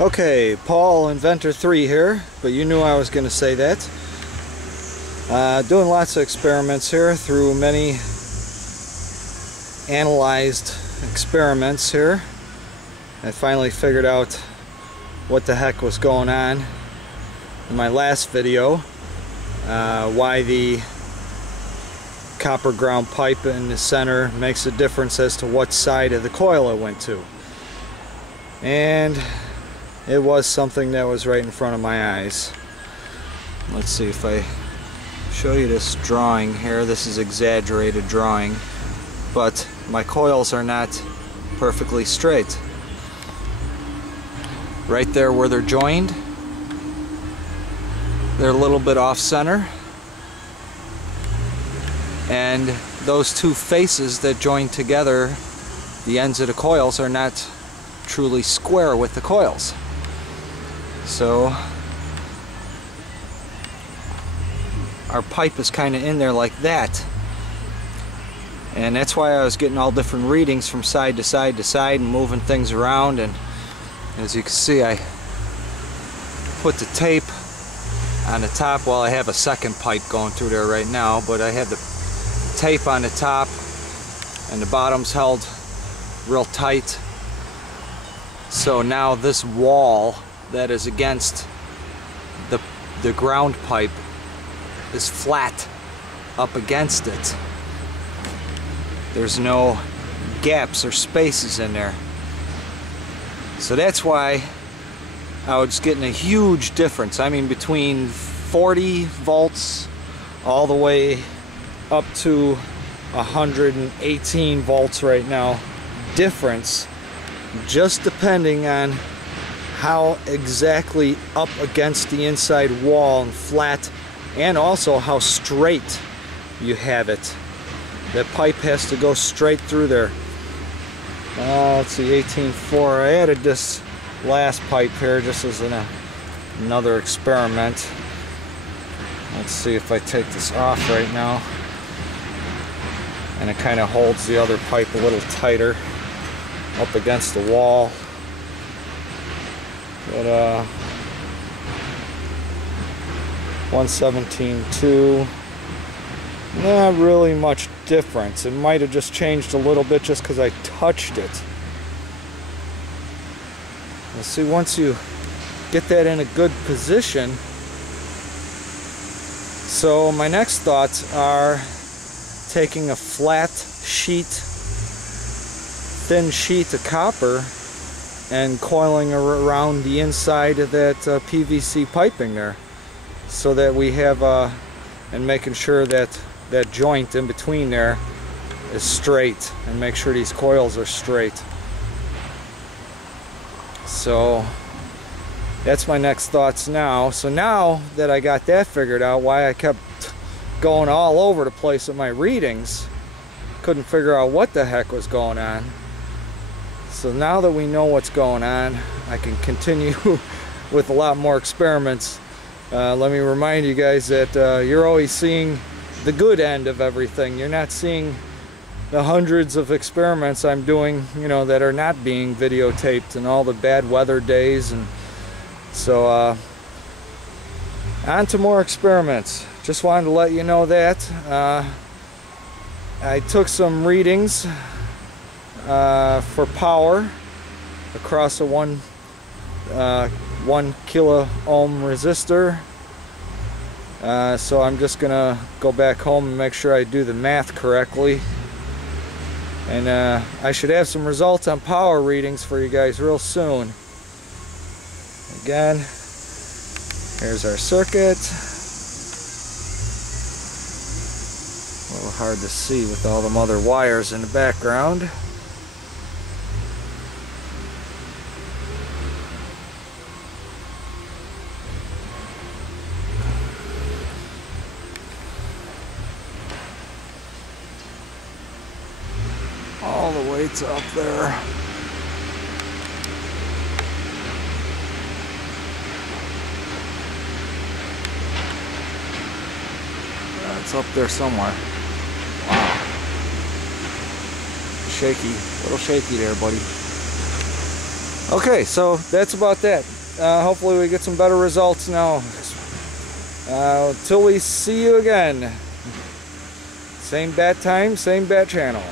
Okay, Paul Inventor 3 here, but you knew I was going to say that. Doing lots of experiments here through many analyzed experiments here. I finally figured out what the heck was going on in my last video. Why the copper ground pipe in the center makes a difference as to what side of the coil it went to. And it was something that was right in front of my eyes. Let's see if I show you this drawing here. This is exaggerated drawing, but my coils are not perfectly straight. Right there where they're joined, they're a little bit off center, and those two faces that join together the ends of the coils are not truly square with the coils. So our pipe is kind of in there like that, and that's why I was getting all different readings from side to side to side and moving things around. And as you can see, I put the tape on the top. Well, I have a second pipe going through there right now, but I had the tape on the top and the bottom's held real tight. So now this wall that is against the ground pipe is flat up against it. There's no gaps or spaces in there. So that's why I was getting a huge difference. I mean, between 40 volts all the way up to 118 volts right now difference, just depending on how exactly up against the inside wall and flat, and also how straight you have it. That pipe has to go straight through there. Let's see, 18.4. I added this last pipe here just as another experiment. Let's see if I take this off right now. And it kind of holds the other pipe a little tighter up against the wall. But 117.2, not really much difference. It might have just changed a little bit just because I touched it. Let's see, once you get that in a good position. So my next thoughts are taking a flat sheet, thin sheet of copper and coiling around the inside of that PVC piping there, so that we have and making sure that that joint in between there is straight, and make sure these coils are straight. So that's my next thoughts now. So now that I got that figured out, why I kept going all over the place with my readings, couldn't figure out what the heck was going on. So now that we know what's going on, I can continue with a lot more experiments. Let me remind you guys that you're always seeing the good end of everything. You're not seeing the hundreds of experiments I'm doing, you know, that are not being videotaped, and all the bad weather days. And so on to more experiments. Just wanted to let you know that I took some readings for power across a 1 kilo ohm resistor. So I'm just gonna go back home and make sure I do the math correctly, and I should have some results on power readings for you guys real soon. Again, here's our circuit. A little hard to see with all them other wires in the background. All the way to up there. It's up there somewhere. Wow. Shaky. A little shaky there, buddy. Okay, so that's about that. Hopefully we get some better results now. Till we see you again. Same bat time, same bat channel.